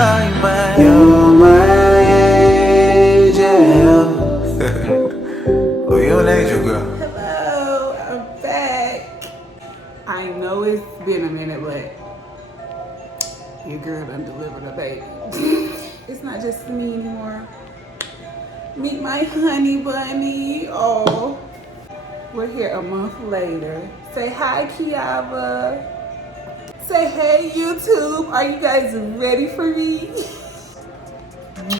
crying, man. You're my angel. Oh, you're an angel, girl. Hello, I'm back. I know it's been a minute, but your girl done delivered a baby. It's not just me anymore. Meet my honey bunny. Oh, we're here a month later. Say hi, Kiava. Say hey, YouTube. Are you guys ready for me?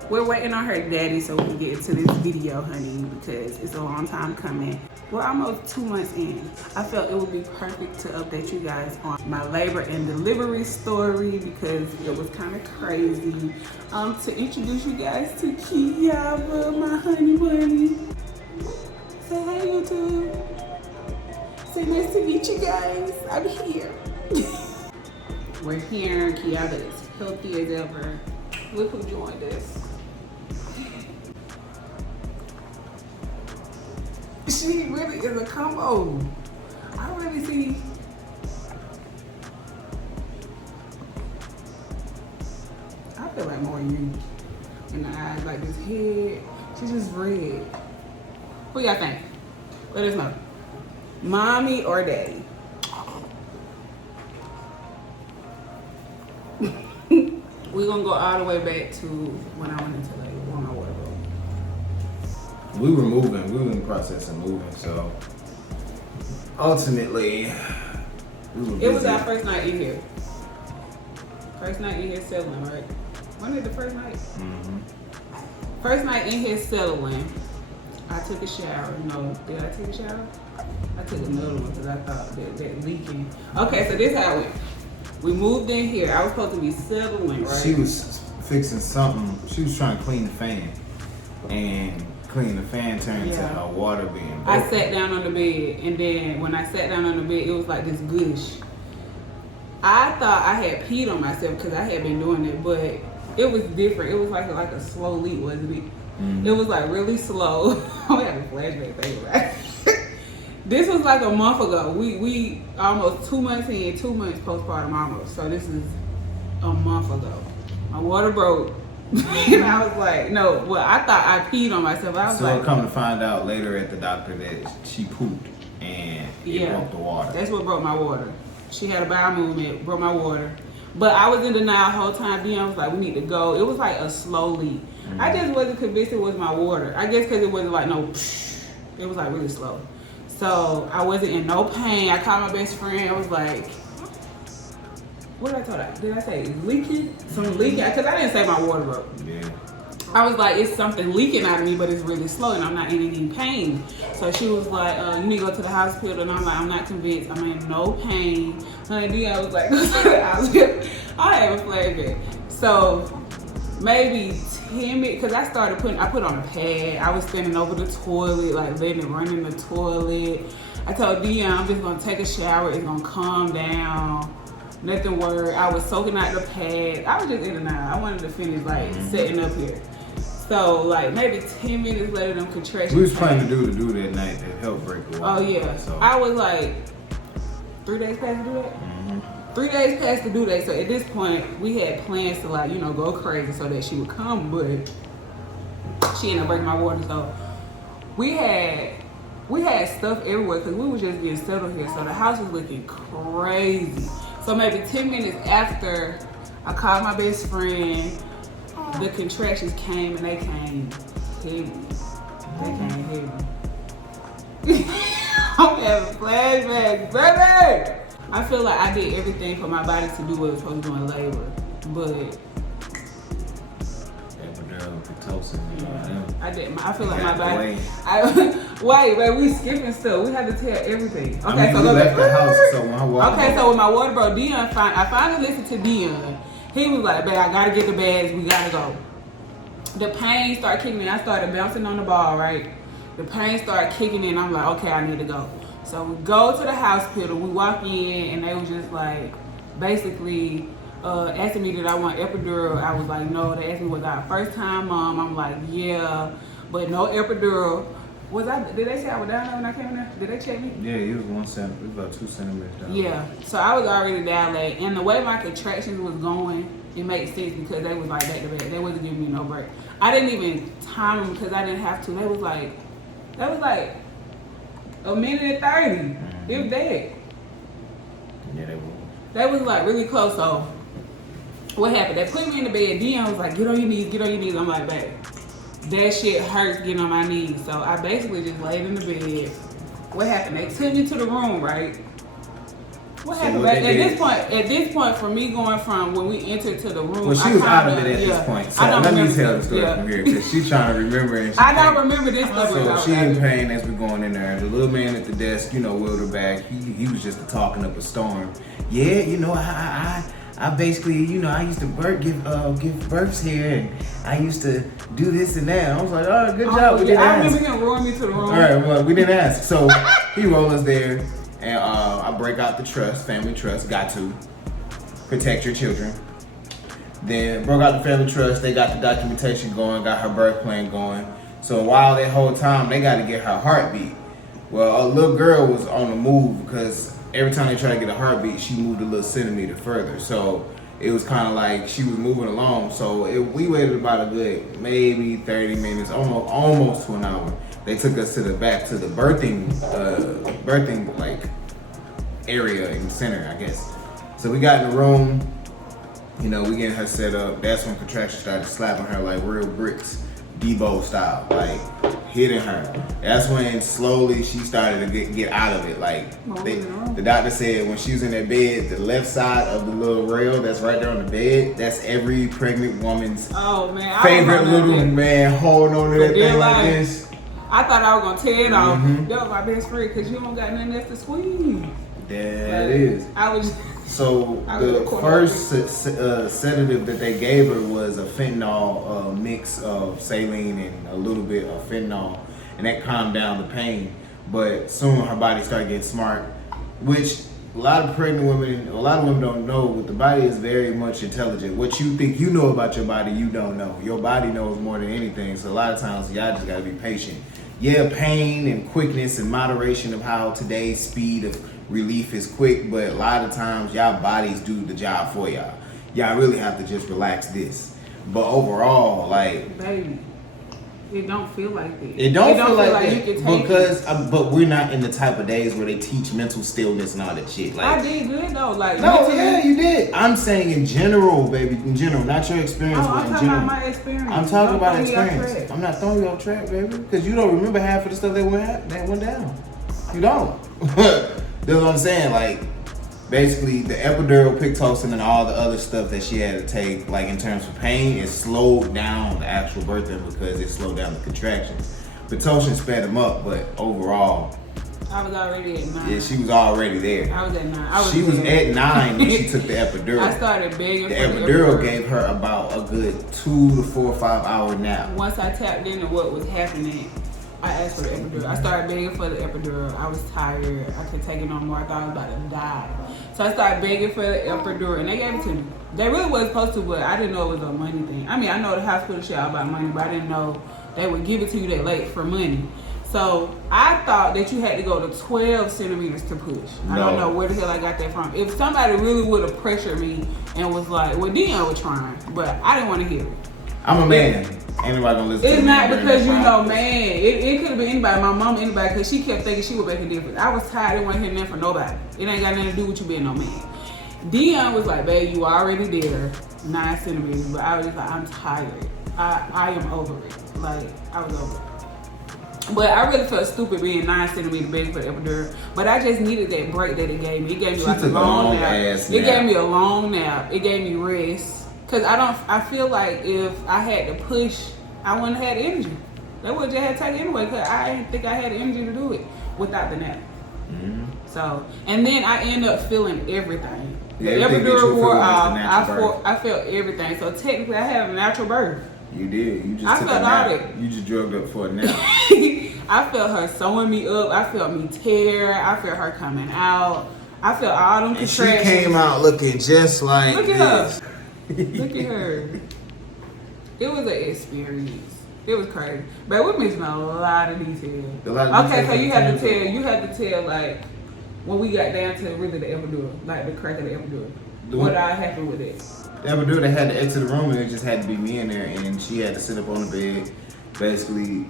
We're waiting on her daddy so we can get into this video, honey, because it's a long time coming. We're almost 2 months in. I felt it would be perfect to update you guys on my labor and delivery story because it was kind of crazy. To introduce you guys to Kiava, my honey bunny. Say hey, YouTube. Say nice to meet you guys. I'm here. We're here. Kiava is healthy as ever. Look who joined us. She really is a combo. I really see. I feel like more you in the eyes, like this head. She's just red. Who y'all think? Let us know. Mommy or daddy? We're gonna go all the way back to when I went into labor on my wardrobe. We were moving. We were in the process of moving, so ultimately, we were busy. It was our first night in here. First night in here settling, right? When did the first night? Mm-hmm. First night in here settling. I took a shower. No, did I take a shower? I took another one because I thought that leaking. Okay, so this is how it went. We moved in here. I was supposed to be settling, right? She was fixing something. She was trying to clean the fan, and cleaning the fan turned to her water being broken. I sat down on the bed, and then when I sat down on the bed, it was like this gush. I thought I had peed on myself because I had been doing it, but it was different. It was like a slow leak, wasn't it? Mm-hmm. It was like really slow. I had a flashback thing, right? This was like a month ago. We almost 2 months in, 2 months postpartum almost. So this is a month ago. My water broke. And I was like, no, well, I thought I peed on myself. I was so like, come to find out later at the doctor that she pooped and it broke the water. That's what broke my water. She had a bowel movement, broke my water. But I was in denial the whole time. Dion was like, we need to go. It was like a slow leak. Mm-hmm. I just wasn't convinced it was my water. I guess because it wasn't like no, it was like really slow. So I wasn't in no pain. I called my best friend. I was like, what did I tell her? Did I say leaking? Some leaking? Because I didn't say my water broke. Yeah. I was like, it's something leaking out of me, but it's really slow and I'm not in any pain. So she was like, you need to go to the hospital. And I'm like, I'm not convinced. I'm in no pain. Honey, I was like, go to the hospital. I have a flashback. So maybe 10 minutes, because I put on a pad. I was standing over the toilet, like letting it run in the toilet. I told Dion, I'm just gonna take a shower. It's gonna calm down. Nothing worried. I was soaking out the pad. I was just in and out. I wanted to finish like setting up here. So like maybe 10 minutes later, them contractions. We was planning to do that night to help break the water. Oh yeah. So I was like 3 days past the due date. 3 days past the due date. So at this point, we had plans to like, go crazy so that she would come, but she ended up breaking my water. So we had stuff everywhere because we were just getting settled here. So the house was looking crazy. So maybe 10 minutes after I called my best friend, the contractions came and they came heavy. They came heavy. I'm having flashbacks, baby! I feel like I did everything for my body to do what it was supposed to do in labor, but I did. I feel like my body. Wait, we skipping stuff. We have to tell everything. Okay, so we left the house. So when I walked so with my water bro, I finally listened to Dion. He was like, "Babe, I gotta get the bags. We gotta go." The pain started kicking in. I started bouncing on the ball. Right, the pain started kicking in. I'm like, "Okay, I need to go." So we go to the hospital. We walk in, and they was just like, basically. Asking me did I want epidural. I was like, no. They asked me was I a first time mom. I'm like, yeah, but no epidural. Did they say I was down there when I came in there? Did they check me? Yeah, it was 1 centimeter. It was about 2 centimeters down. Yeah, so I was already dilated, and the way my contractions was going, it made sense because they was like back to back. They wasn't giving me no break. I didn't even time them because I didn't have to. That was like a minute and 30. It was that. Yeah, they were. That was like really close. So what happened? They put me in the bed. Dion was like, get on your knees, get on your knees. I'm like, babe, that shit hurts getting on my knees. So I basically just laid in the bed. What happened? They took me to the room, right? What happened? At this point, for me going from when we entered to the room, well, she was out of it at this point. So let me tell the story from here because she's trying to remember. And I don't remember this stuff. So she in pain as we're going in there. The little man at the desk, wheeled her back. He was just talking up a storm. Yeah, I basically, I used to give births here, and I used to do this and that. I was like, oh, good job. I remember him rolling me to the room. All right, well, we didn't ask. So he rolled us there, and I break out the trust, family trust. Got to protect your children. Then broke out the family trust. They got the documentation going, got her birth plan going. So while that whole time, they got to get her heartbeat. Well, a little girl was on the move because every time they tried to get a heartbeat, she moved a little centimeter further. So it was kind of like she was moving along. So we waited about a good maybe 30 minutes, almost to an hour. They took us to the back to the birthing like area in the center, I guess. So we got in the room. We getting her set up. That's when contractions started slapping her like real bricks, Debo style, like hitting her. That's when slowly she started to get out of it. Like the doctor said when she was in that bed, the left side of the little rail that's right there on the bed, that's every pregnant woman's favorite little man holding on to that thing like this. I thought I was gonna tear it off. That was my best friend because you don't got nothing else to squeeze. That is. So the first sedative that they gave her was a fentanyl mix of saline and a little bit of fentanyl, and that calmed down the pain. But soon her body started getting smart, which a lot of women don't know, but the body is very much intelligent. What you think you know about your body, you don't know. Your body knows more than anything. So a lot of times, y'all just gotta be patient. Yeah, pain and quickness and moderation of how today's speed of relief is quick, but a lot of times y'all bodies do the job for y'all. Y'all really have to just relax this. But overall, like, baby, it don't feel like that. It don't feel like that you can take because but we're not in the type of days where they teach mental stillness and all that shit. Like, I did good though. Like, no, yeah, you did. I'm saying in general, baby, in general, not your experience, but in general. I'm talking about my experience. I'm talking about experience. I'm not throwing you off track, baby, because you don't remember half of the stuff that went down. You don't. That's what I'm saying. Like, basically, the epidural, Pitocin, and all the other stuff that she had to take, like in terms of pain, it slowed down the actual birthing because it slowed down the contractions. Pitocin sped them up, but overall, I was already at 9. Yeah, she was already there. I was at 9. She was at 9 when she took the epidural. I started begging the for epidural gave her about a good 2 to 4 or 5 hour nap. Once I tapped into what was happening, I asked for the epidural. I started begging for the epidural. I was tired. I couldn't take it no more. I thought I was about to die. So I started begging for the epidural, and they gave it to me. They really wasn't supposed to, but I didn't know it was a money thing. I mean, I know the hospital shit all about money, but I didn't know they would give it to you that late for money. So I thought that you had to go to 12 centimeters to push. I don't know where the hell I got that from. If somebody really would have pressured me and was like, well, Dion was trying, but I didn't want to hear it. I'm a man. Ain't nobody gonna listen to me. It's not because you know, man. It could have been anybody, my mom, anybody, because she kept thinking she would make a difference. I was tired. I didn't want to hear nothing from nobody. It ain't got nothing to do with you being no man. Dion was like, babe, you already there, 9 centimeters. But I was just like, I'm tired. I am over it. Like, I was over it. But I really felt stupid being 9 centimeters begging for the epidural. But I just needed that break that it gave me. It gave me like a long nap. It gave me a long nap. It gave me rest. Cause I feel like if I had to push, I wouldn't have had the energy. That would just have to take anyway. Cause I didn't think I had the energy to do it without the nap. Mm-hmm. So, and then I end up feeling everything. The epidural wore off. I felt everything. So technically, I had a natural birth. You did. You just took a nap. You just drugged up for a nap. I felt her sewing me up. I felt me tear. I felt her coming out. I felt all them contractions. She came out looking just like Look at her. Look at her. It was an experience. It was crazy. But we're missing a lot of details. Okay, so you had to tell like when we got down to really the epidural, like the crack of the epidural. What happened with it? epidural, they had to exit the room and it just had to be me in there, and she had to sit up on the bed. Basically,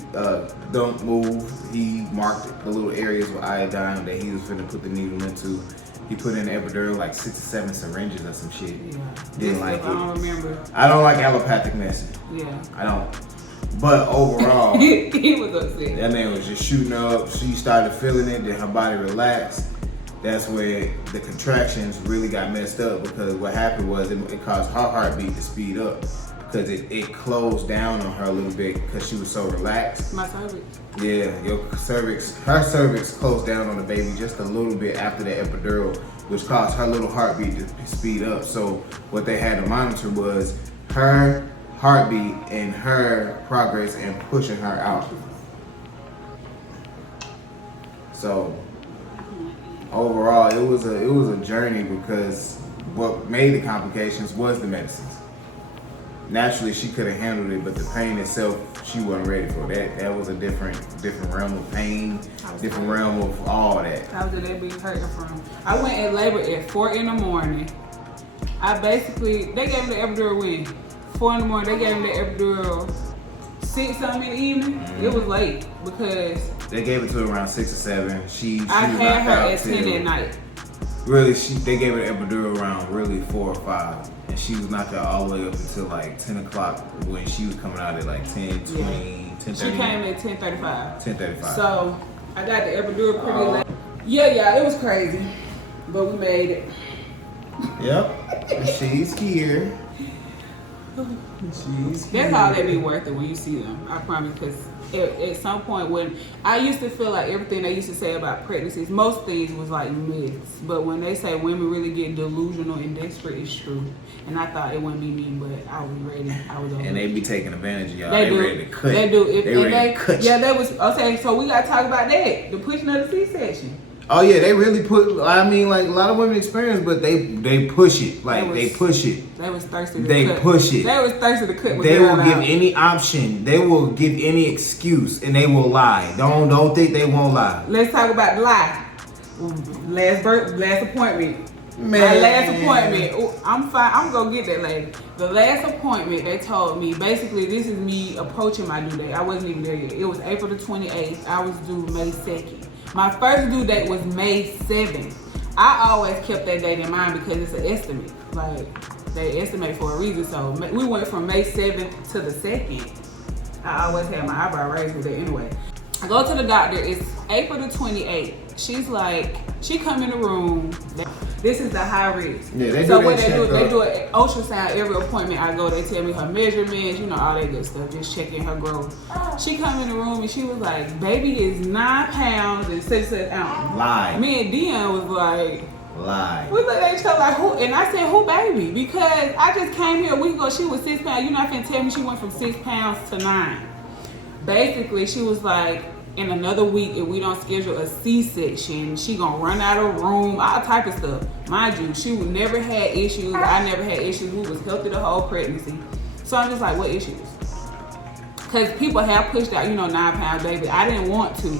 don't move. He marked the little areas with iodine that he was finna put the needle into. He put in the epidural like 6 or 7 syringes or some shit. Yeah. Didn't like it. I don't remember. I don't like allopathic medicine. Yeah. I don't. But overall, he was upset. that man was just shooting up. She started feeling it, then her body relaxed. That's where the contractions really got messed up, because what happened was it caused her heartbeat to speed up, because it closed down on her a little bit because she was so relaxed. My cervix. Yeah, her cervix closed down on the baby just a little bit after the epidural, which caused her little heartbeat to speed up. So what they had to monitor was her heartbeat and her progress in pushing her out. So overall, it was a journey, because what made the complications was the medicines. Naturally, she could have handled it, but the pain itself, she wasn't ready for. That was a different realm of pain, different realm of all that. How did that be hurting from? I went in labor at 4 in the morning. They gave me the epidural when 4 in the morning. They gave me the epidural 6 something in the evening. Mm-hmm. It was late because they gave it to her around 6 or 7. I was had her knocked at out 10 till- at night. Really, they gave her the epidural around really 4 or 5. And she was knocked out all the way up until like 10 o'clock, when she was coming out at like 10, 20, 10:30. She came at 10:35. 10:35. So I got the epidural pretty late. Yeah, it was crazy, but we made it. Yep. She's here. That's all they be worth it when you see them. I promise, because at some point when I used to feel like everything they used to say about pregnancies, most things was like myths. But when they say women really get delusional and desperate, it's true. And I thought it wouldn't be me, but I was ready. I was over. And they be taking advantage of y'all. They do. Ready to cut. They do. They ready to cut you. Yeah, they was okay. So we gotta talk about that. The pushing of the C-section. Oh yeah, they really put. I mean, like a lot of women experience, but they push it. Like they push it. They was thirsty to They cut. push it. They was thirsty to cut. They will give any option. They will give any excuse, and they will lie. Don't think they won't lie. Let's talk about the lie. Last appointment. Man. My last appointment. Ooh, I'm fine. I'm gonna get that later. The last appointment, they told me, basically, this is me approaching my due date. I wasn't even there yet. It was April the 28th. I was due May 2nd. My first due date was May 7th. I always kept that date in mind because it's an estimate. Like, they estimate for a reason. So we went from May 7th to the 2nd. I always had my eyebrow raised with it anyway. I go to the doctor. It's April the 28th. She's like, she come in the room. This is the high risk. Yeah, they so do what that they do an ultrasound every appointment I go. They tell me her measurements, all that good stuff, just checking her growth. She come in the room and she was like, baby is 9 pounds and 6 ounces. Lie. Me and Dion was like, lie. We looked at each other like, who? And I said, who baby? Because I just came here a week ago. She was 6 pounds. You're not finna tell me she went from 6 pounds to 9. Basically, she was like, in another week, if we don't schedule a C-section, she gonna run out of room, all type of stuff. Mind you, she would never had issues. I never had issues. We was healthy the whole pregnancy. So I'm just like, what issues? Because people have pushed out, 9 pound baby. I didn't want to,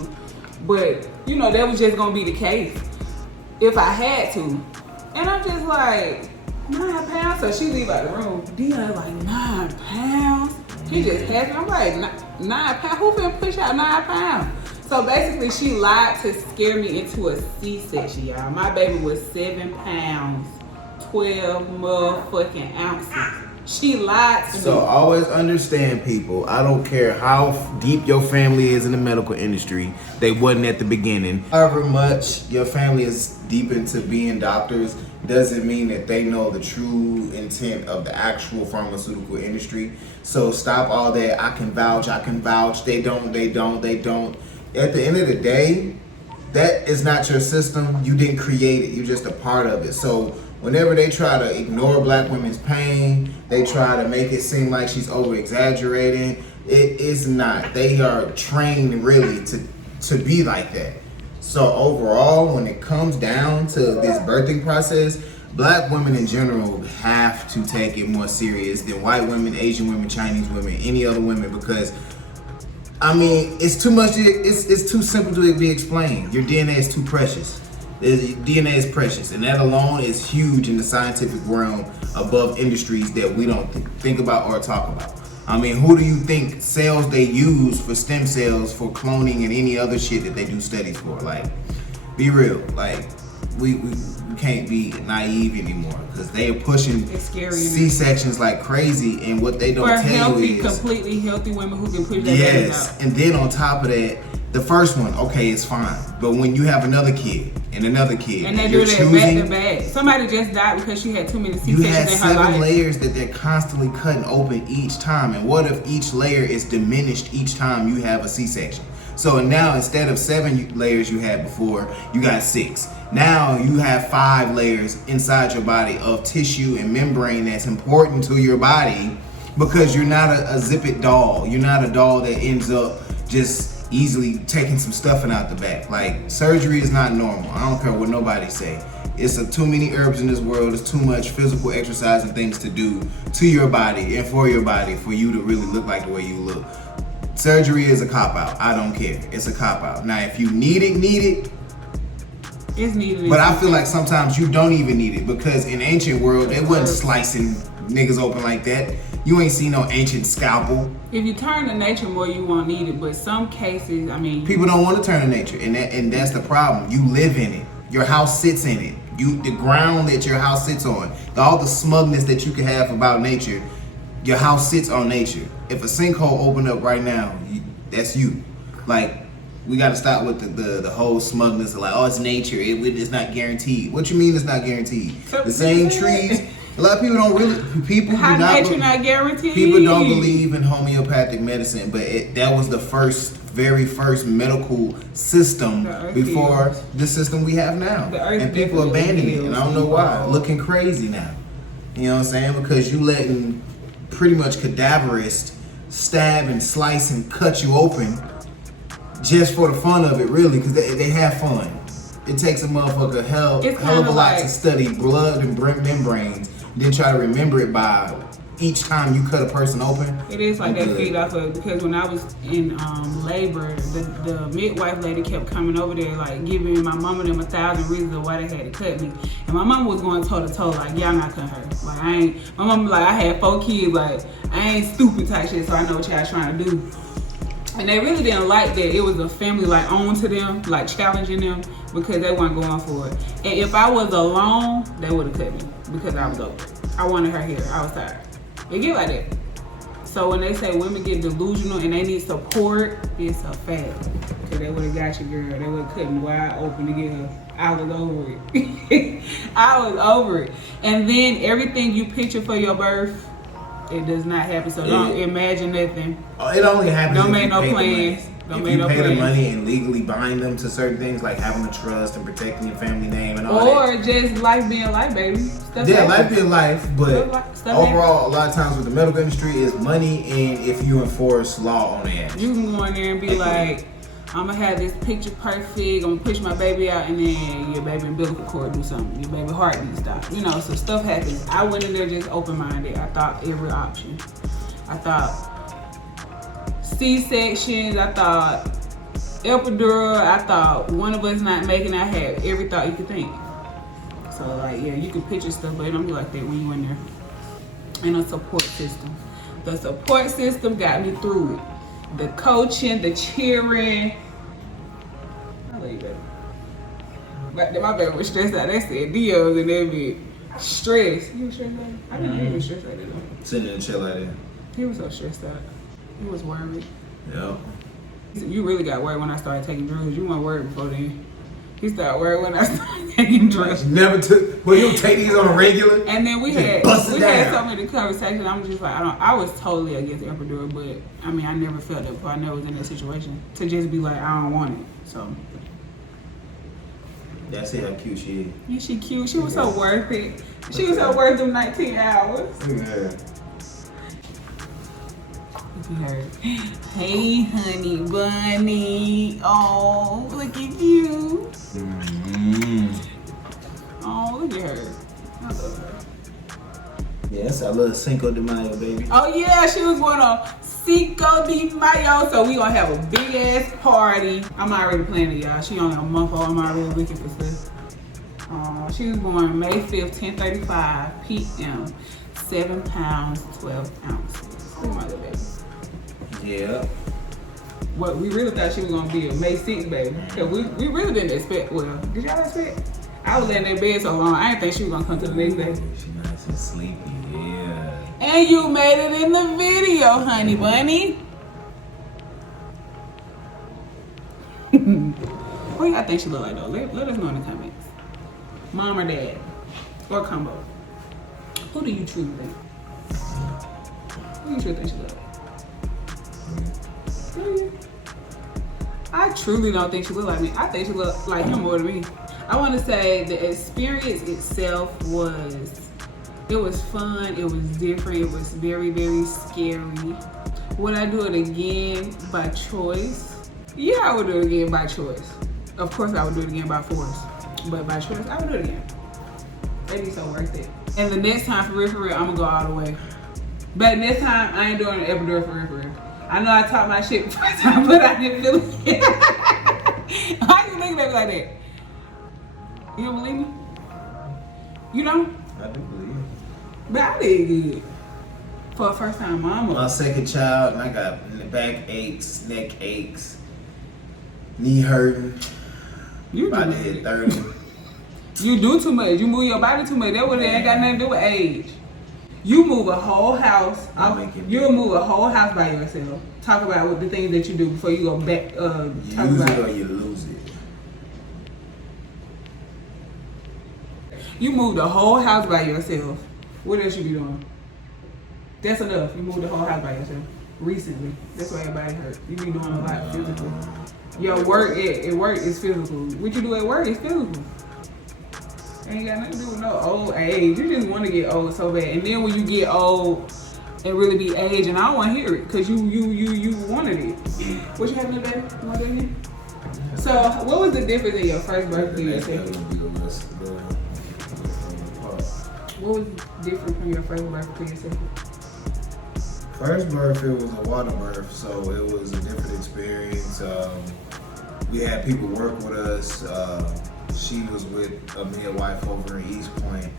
but that was just gonna be the case if I had to. And I'm just like, 9 pounds? So she leave out the room. Dion's like, 9 pounds? She just happy. I'm like, 9 pounds? Who finna push out 9 pounds? So basically, she lied to scare me into a C-section, y'all. My baby was 7 pounds, 12 motherfucking ounces. She lied to me. So always understand, people, I don't care how deep your family is in the medical industry, they wasn't at the beginning. However much your family is deep into being doctors doesn't mean that they know the true intent of the actual pharmaceutical industry. So stop all that, I can vouch, they don't. At the end of the day, that is not your system. You didn't create it, you're just a part of it. So whenever they try to ignore black women's pain, they try to make it seem like she's over exaggerating. It is not. They are trained really to be like that. So overall, when it comes down to this birthing process, black women in general have to take it more serious than white women, Asian women, Chinese women, any other women, because it's too much. It's too simple to be explained. Your DNA is too precious. DNA is precious, and that alone is huge in the scientific realm above industries that we don't think about or talk about. I mean, who do you think cells they use for stem cells, for cloning, and any other shit that they do studies for? Like, be real. Like, we can't be naive anymore because they are pushing C-sections like crazy, and what they don't tell you is completely healthy women who can push their babies out. And then on top of that, the first one, okay, it's fine, but when you have another kid and another kid, and they do that back to back. Somebody just died because she had too many C-sections in her life. You had 7 layers that they're constantly cutting open each time, and what if each layer is diminished each time you have a C-section? So now instead of 7 layers you had before, you got 6. Now you have 5 layers inside your body of tissue and membrane that's important to your body, because you're not a zip-it doll. You're not a doll that ends up just easily taking some stuffing out the back. Like, surgery is not normal. I don't care what nobody say. It's too many herbs in this world. It's too much physical exercise and things to do to your body and for your body for you to really look like the way you look. Surgery is a cop-out. I don't care. It's a cop-out. Now, if you need it. It's needed. But I feel like sometimes you don't even need it, because in ancient world, they wasn't slicing niggas open like that. You ain't seen no ancient scalpel. If you turn to nature more, you won't need it. But some cases, I mean, people don't want to turn to nature, and that's the problem. You live in it. Your house sits in it. The ground that your house sits on, all the smugness that you can have about nature, your house sits on nature. If a sinkhole opened up right now, that's you. Like, we got to stop with the whole smugness of like, oh, it's nature. It's not guaranteed. What you mean it's not guaranteed? The same trees. A lot of people don't really. People how do not. Nature not guaranteed. People don't believe in homeopathic medicine, but that was the very first medical system before the system we have now. And people abandon it, and I don't know why. Looking crazy now. You know what I'm saying? Because you letting pretty much cadaverists stab and slice and cut you open just for the fun of it, really, because they have fun. It takes a motherfucker hell of a lot to study blood and membranes, then try to remember it by each time you cut a person open. It is like that feed off of, because when I was in labor, the midwife lady kept coming over there like giving my mama them 1,000 reasons of why they had to cut me, and my mama was going toe to toe like, y'all not cutting her. Like, my mama like, I had 4 kids, like I ain't stupid type shit, so I know what y'all trying to do. And they really didn't like that it was a family like on to them, like challenging them, because they weren't going for it. And if I was alone, they would have cut me because I was over. I wanted her here. I was tired. It get like that. So when they say women get delusional and they need support, it's a fact. Because they would have got you, girl. They would have cut me wide open to get her. I was over it. I was over it. And then everything you picture for your birth, it does not happen. So don't imagine nothing. It only happens. Don't make no plans. If you pay the money and legally bind them to certain things, like having a trust and protecting your family name and all that. Or just life being life, baby. Life being life, but overall, a lot of times with the medical industry is money, and if you enforce law on it. You can go in there and be like, I'm gonna have this picture perfect, I'm gonna push my baby out, and then your baby umbilical cord do something, your baby heartbeat stop. You know, so stuff happens. I went in there just open-minded. I thought every option. I thought C-sections, I thought epidural, I thought one of us not making, I had every thought you could think. So like, yeah, you can picture stuff, but it don't be like that when you in there. And a support system. The support system got me through it. The coaching, the cheering. I love you, baby. But my baby was stressed out. They said Dio's and they be stressed. You was stressed out? I didn't know he was stressed out though. Sitting in the chair like that. He was so stressed out. He was worried. Yeah. You really got worried when I started taking drugs. You weren't worried before then. He started worried when I started taking drugs. Never took. Well, you take these on a regular. And then we had so many conversations. I'm just like, I was totally against epidural, but I mean, I never felt that before. I never was in that situation to just be like, I don't want it. So. That's it. How cute she is. Yeah, she cute. She was so worth it. She was so worth them 19 hours. Yeah. Her. Hey, honey bunny. Oh, look at you. Mm-hmm. Oh, look at her. I love her. Yeah, that's our little Cinco de Mayo, baby. Oh, yeah, she was going on Cinco de Mayo. So we gonna have a big ass party. I'm already planning it, y'all. She only a month old. I'm already looking for stuff. She was born May 5th, 10:35 p.m. 7 pounds, 12 ounces. Look at my little baby. Yeah. What we really thought she was gonna be a May 6th baby. Cause we really didn't expect. Well, did y'all expect? I was laying in that bed so long. I didn't think she was gonna come to the next day. She nice and sleepy. Yeah. And you made it in the video, honey bunny. What do y'all think she look like though? Let us know in the comments. Mom or dad? Or combo? Who do you truly think? Who do you truly think she look like? Really? I truly don't think she look like me. I think she look like him more than me. I want to say the experience itself was fun, it was different, it was very, very scary. Would I do it again by choice? Yeah, I would do it again by choice. Of course I would do it again by force. But by choice, I would do it again. It'd be so worth it. And the next time, for real, I'm gonna go all the way. But next time, I ain't doing an epidural for real. I know I talked my shit the first time, but I didn't feel it. Why you looking at me like that? You don't believe me? You don't? I do believe it. But I did good. For a first time mama. My second child, and I got back aches, neck aches, knee hurting. You About to do hit it. 30. You do too much. You move your body too much. That what it ain't got nothing to do with age. You move a whole house. You'll move a whole house by yourself. Talk about what the things that you do before you go back. You Talk use about it or you lose it. You moved the whole house by yourself. What else you be doing? That's enough. You moved the whole house by yourself. Recently. That's why everybody hurt. You be doing a lot physically. Your work at work is physical. What you do at work is physical. Ain't got nothing to do with no old age. You just want to get old so bad. And then when you get old and really be aging, I don't want to hear it because you wanted it. What you having today? You want that here? So, what was the difference in your first birthday and your second? What was different from your first birth to your second? First birth, it was a water birth, so it was a different experience. We had people work with us. She was with a midwife over in East Point.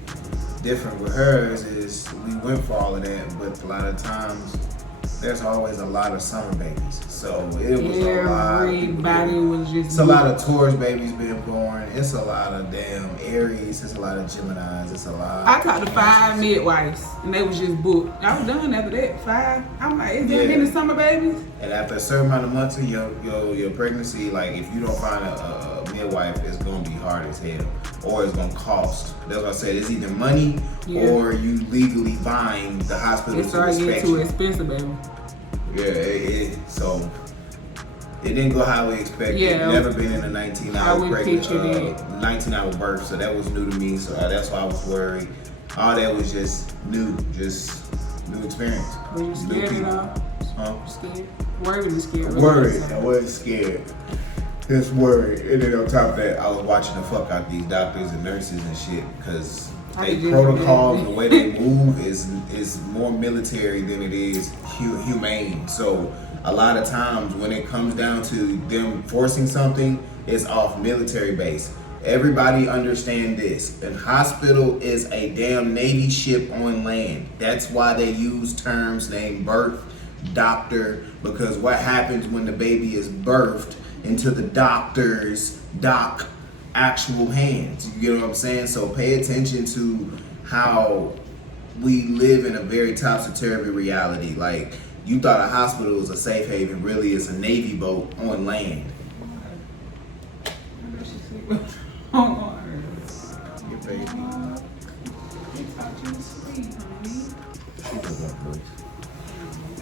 Different with hers is we went for all of that, but a lot of times there's always a lot of summer babies. So it was a lot. Everybody was just. It's a lot of Taurus babies being born. It's a lot of damn Aries. It's a lot of Geminis. It's a lot. I talked to 5 midwives and they was just booked. I was done after that. 5. I'm like, is there any summer babies? And after a certain amount of months of your pregnancy, like if you don't find a midwife, it's gonna be hard as hell, or it's gonna cost. That's what I said. It's either money or you legally bind the hospital It to started respect getting too you. expensive, baby. Yeah, so it didn't go how we expected. Yeah, Never been in a 19-hour pregnant, picture it. 19-hour birth, so that was new to me. So that's why I was worried. All that was just new experience. Were you scared at all? Huh? Scared? Worried or scared? Worried. I wasn't scared. Just worried. And then on top of that, I was watching the fuck out these doctors and nurses and shit because they protocol and the way they move is more military than it is humane. So a lot of times when it comes down to them forcing something, it's off military base. Everybody understand this. A hospital is a damn Navy ship on land. That's why they use terms named birth, doctor, because what happens when the baby is birthed into the doctor's actual hands. You get what I'm saying? So pay attention to how we live in a very topsy-turvy reality. Like, you thought a hospital was a safe haven, really it's a Navy boat on land. Your baby.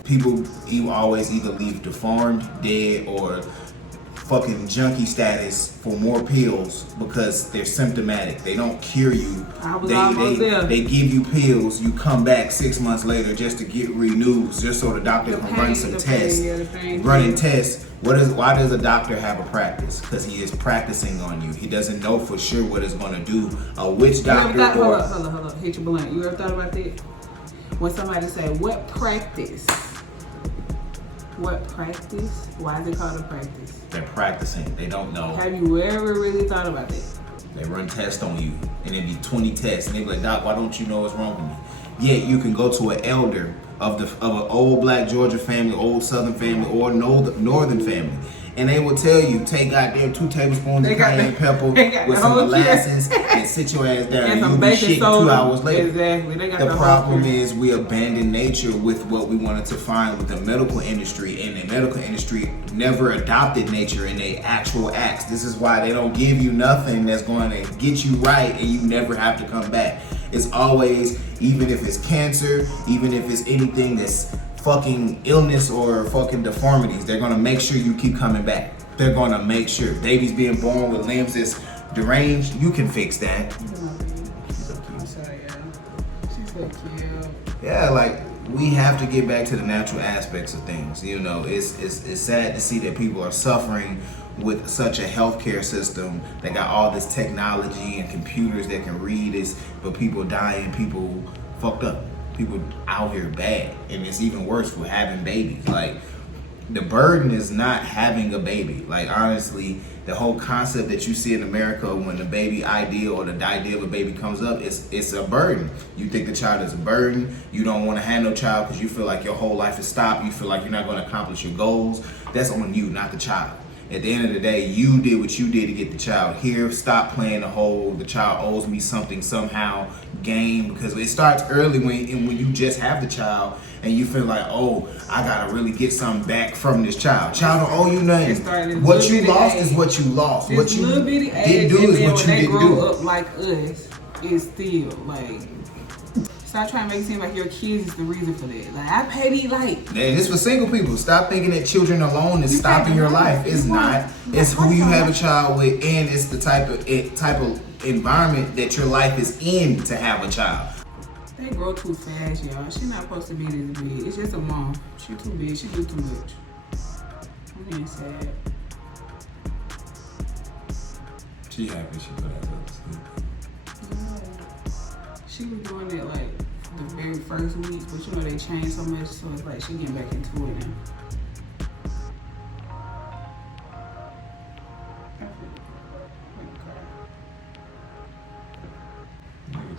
People always either leave deformed, dead, or fucking junkie status for more pills because they're symptomatic. They don't cure you. They give you pills. You come back 6 months later just to get renewed, just so the doctor can run some tests. Running tests. Why does a doctor have a practice? Because he is practicing on you. He doesn't know for sure what it's going to do. Which doctor? Hold up. Hit your blunt. You ever thought about that? When somebody say, "What practice?" What practice? Why is it called a practice? They're practicing. They don't know. Have you ever really thought about that? They run tests on you, and it be 20 tests, and they be like, Doc, why don't you know what's wrong with me? Yet you can go to an elder of an old black Georgia family, old Southern family, or Northern family, and they will tell you, take goddamn 2 tablespoons of cayenne pepper with some molasses and sit your ass down, and you'll be shit 2 hours later. Exactly. They got The problem is we abandon nature with what we wanted to find with the medical industry, and the medical industry never adopted nature in their actual acts. This is why they don't give you nothing that's going to get you right and you never have to come back. It's always, even if it's cancer, even if it's anything that's fucking illness or fucking deformities, they're gonna make sure you keep coming back. They're gonna make sure. Babies being born with limbs that's deranged, you can fix that. She's so cute. Yeah, like, we have to get back to the natural aspects of things. You know, it's sad to see that people are suffering with such a healthcare system that got all this technology and computers that can read this, but people dying, people fucked up, people out here bad, and it's even worse for having babies. Like, the burden is not having a baby. Like, honestly, the whole concept that you see in America when the baby idea or the idea of a baby comes up, it's a burden. You think the child is a burden. You don't want to have no child because you feel like your whole life is stopped. You feel like you're not going to accomplish your goals. That's on you, not the child. At the end of the day, you did what you did to get the child here. Stop playing the whole, the child owes me something somehow game, because it starts early when you just have the child and you feel like, oh, I gotta really get something back from this child. Child don't owe you nothing. What you lost is what you lost. What you didn't do is what you didn't do. Up like us is still like. Stop trying to make it seem like your kids is the reason for that. Like, I pay these like. And it's for single people. Stop thinking that children alone is stopping your life. It's not. It's who you have a child with, and it's the type of environment that your life is in to have a child. They grow too fast, y'all. She's not supposed to be this big. It's just a mom. She too big. She do too much. I'm being sad. She happy she put herself to sleep. She was doing it like the very first week, but you know they changed so much, so it's like she getting back into it now.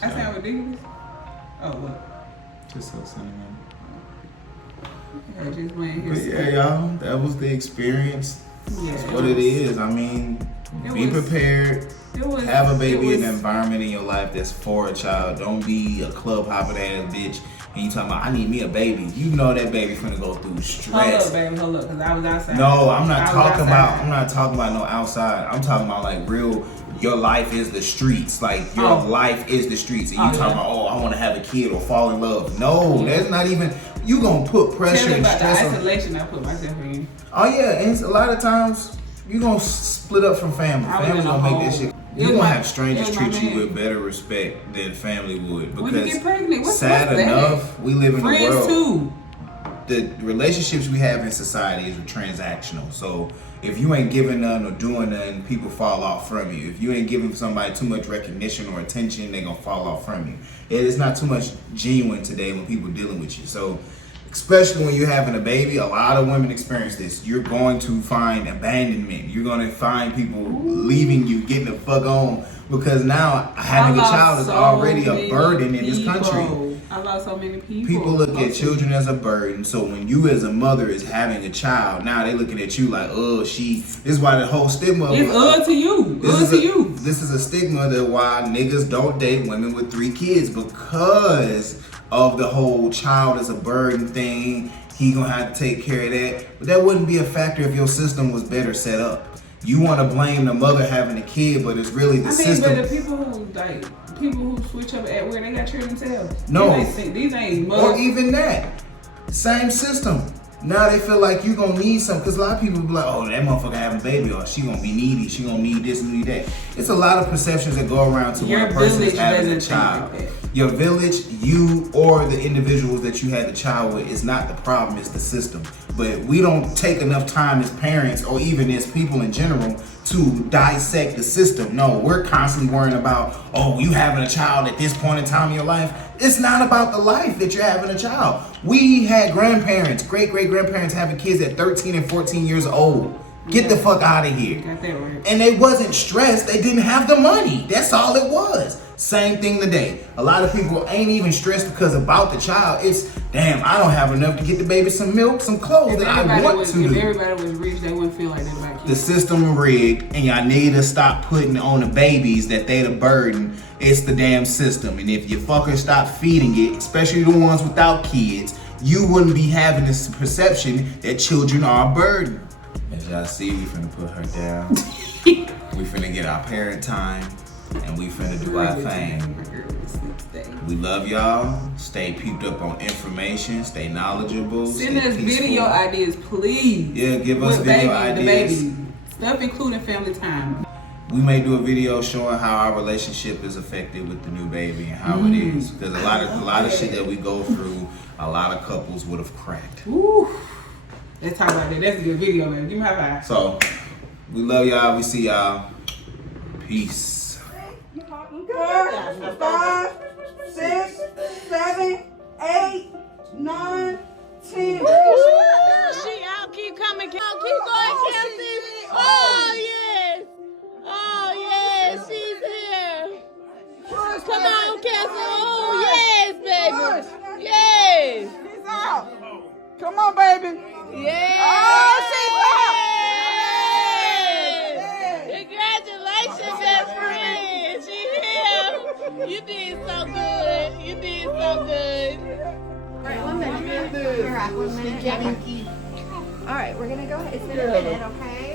I sound ridiculous? Oh, what? Just so sentimental. I just went here. But yeah, y'all, that was the experience. Yeah, That's what it is. I mean, be prepared. Have a baby in an environment in your life that's for a child. Don't be a club hopping ass bitch and you talking about, I need me a baby. You know that baby finna go through stress. Hold up, baby, hold up, because I was outside. No, I'm not talking about no outside. I'm talking about like real, your life is the streets. Like, your life is the streets. And you talking about, oh, I want to have a kid or fall in love. No, that's not even, you gonna put pressure and stress the isolation I put myself in. Oh yeah, and a lot of times you gonna split up from family. Family's gonna make that shit. You're gonna have strangers treat you with better respect than family would. Because when you get pregnant, sad enough, we live in a world. Too. The relationships we have in society is transactional. So if you ain't giving none or doing none, people fall off from you. If you ain't giving somebody too much recognition or attention, they gonna fall off from you. It is not too much genuine today when people dealing with you. So especially when you're having a baby, a lot of women experience this. You're going to find abandonment. You're going to find people leaving you, getting the fuck on, because now having a child is already a burden in this country. I lost so many people. People look at children as a burden. So when you as a mother is having a child, now they looking at you like, oh, this is why the whole stigma. It's to you. This is a stigma that why niggas don't date women with 3 kids, because of the whole child is a burden thing. He gonna have to take care of that. But that wouldn't be a factor if your system was better set up. You want to blame the mother having a kid, but it's really the system. But the people who switch up at where they got children themselves. No, these ain't mothers. Or even that same system. Now they feel like you gonna need something, because a lot of people be like, oh, that motherfucker having a baby, or she gonna be needy, she gonna need this and need that. It's a lot of perceptions that go around to when a person is having a child. Your village, you, or the individuals that you had the child with is not the problem, it's the system. But we don't take enough time as parents, or even as people in general, to dissect the system. No, we're constantly worrying about, oh, you having a child at this point in time in your life. It's not about the life that you're having a child. We had grandparents, great-great-grandparents having kids at 13 and 14 years old. Get the fuck out of here. Got that right. And they wasn't stressed. They didn't have the money. That's all it was. Same thing today. A lot of people ain't even stressed because about the child. It's, damn, I don't have enough to get the baby some milk, some clothes that I want to If do. everybody was rich, they wouldn't feel like that about The kids. system rigged, and y'all need to stop putting on the babies that they the burden. It's the damn system. And if you fuckers stop feeding it, especially the ones without kids, you wouldn't be having this perception that children are a burden. As y'all see, we finna put her down. We finna get our parent time, and we finna do our thing. We love y'all. Stay peeped up on information. Stay knowledgeable. Send stay us peaceful. video ideas, please. Yeah, give us With video baby, ideas. The baby. Stuff including family time. We may do a video showing how our relationship is affected with the new baby and how it is. Because a lot of shit that we go through, a lot of couples would have cracked. Woo. Let's talk about that. That's a good video, man. Give me a high five. So, we love y'all. We see y'all. Peace. 4, 5, 6, 7, 8, 9, 10. She out, keep coming, keep going, Kelsey. Oh yes, oh yes, she's here. Come on, Kelsey. Oh yes, baby. Yes. She's out. Come on, baby. Yes. Oh, she's out. Congratulations, best friend. She here. You did so good. You did so good. Alright, 1 minute. You're right, 1 minute. All right, we're gonna go ahead. It's been a minute, okay?